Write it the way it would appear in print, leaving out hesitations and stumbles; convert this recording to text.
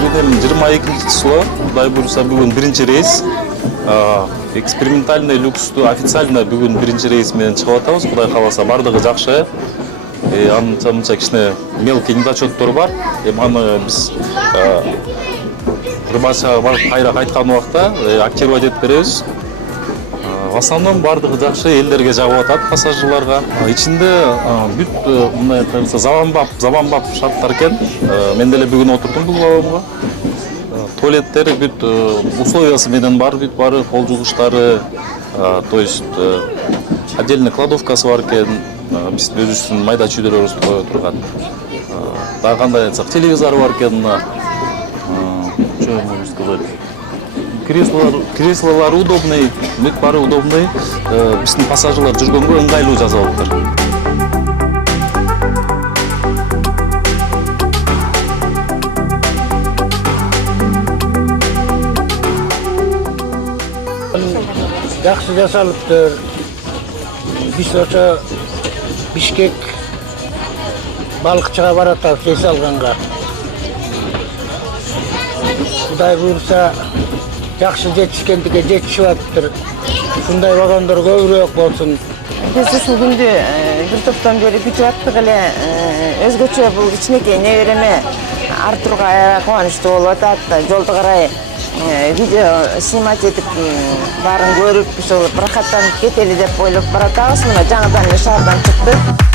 Бүгін 22 число, Құдай бұйырса бүгін бірінші рейс. Экспериментальный люксты официально бүгін бірінші рейс менен шығып атабыз. Құдай қаласа бардығы жақшы. Анша кішіне мелкий недочеттер бар. Аны біз рыбачыға барып қайра қайтқан уақытта актировать етіп береміз. В основном бардығы жақшы, елдерге жауап атады пассажирларға. Içinde бүт заманбап шарттар екен. Мен деле бүгін отырдым бұл вагонға. Туалеттер бүт условиясы менен бар, бүт бары, қол жуғыштары, то есть отдельный кладовкасы бар екен. Біз өз үшін майда чүйдеріміз қойып тұрған. Дағы қандай айтсақ, телевизор бар екен. Что я могу сказать? Креслолар удобный, бүт бары удобный. Біздің пассажирлар жүргенге ыңғайлы жасалыптыр. Жақсы жасалыптыр. Біз осы Бишкек балықшыға баратабыз рейс алғанға. Құдай бұйырса жақсы жетішкендіге жетішіп атыптыр. Шундай вагондар көбірек болсын. Біз ушул күндү бир топтон бери күтүп аттык эле. Өзгөчө бул кичинекей небереме Артурга аябай кубанычтуу болуп атат. Жолду карай видео снимать етіп барын көріп, рахаттанып кетели деп ойлоп баратабыз. Мына жаңыдан эле шаардан чыктык.